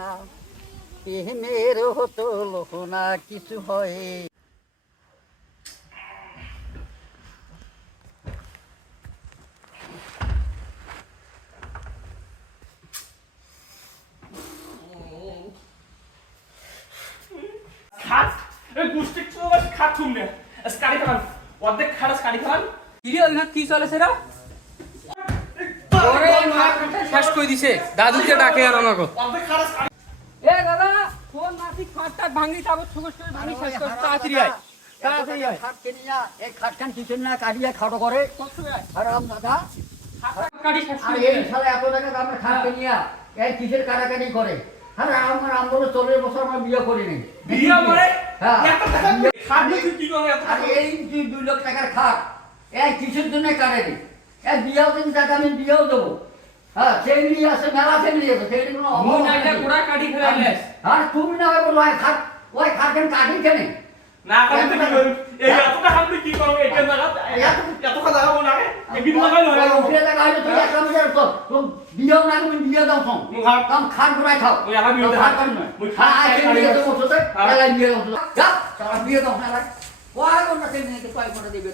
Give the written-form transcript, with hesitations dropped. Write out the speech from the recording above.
না প্রেমের হতো লোহনা কিছু হয় খাট এই গুষ্টি তো বাস খাট শুননে স্কারি খান অর্ধেক খাট স্কারি খান কি রে ওইখানে কি চলেছে রে ওরে মার শেষ কই দিছে দাদুকে ডাকে আর আমাকে অর্ধেক খাট স্কারি এ দাদা ফোন মাসি খাটটা ভাঙি তারপর সুগস করে ভাঙি শেষ কর তাড়াতাড়ি আয় তাড়াতাড়ি আয় খাট কিনিয়া এই খাটখান কিছু না কাটিয়া খাটো করে আরাম দাদা কাটি শেষ আর করে এই সালে এত টাকা দামের খাট কিনিয়া এই কিসের কাটাকাটি করে আরে আমার আম বলে 40 বছর আমার বিয়ে করিনি বিয়া করে হ্যাঁ এত টাকা খাট দিছি কি করে এত আর এই 2 লাখ টাকার খাট এই কিসের জন্য কাটেনি এই বিয়েও দিন টাকা আমি বিয়েও দেবো হ্যাঁ ফ্যামিলি আছে মেলা ফ্যামিলি আছে ফ্যামিলি কোনো মো অভাব নাইটা নাই। পুরা কাটি ফেলাইলেস আর তুমি না হয় বলো খাট ওই খাটখান কাটি কেনে না করে তো কি করব এই এত টাকা আমি কি করব এটা না এত টাকা দাও না এই বিল লাগাই না উঠে টাকা হলে তুই এক কামে তো তুমি বিয়েও না তুমি বিয়ে দাও তো কাম খাট ঘুরাই খাও ওই আলা বিয়ে খাট কাম না হ্যাঁ বিয়ে দাও তো এলা বিয়ে দাও যা তারা বিয়ে দাও না ওই কোনটা তেল নিতে কয় কোনটা দিবে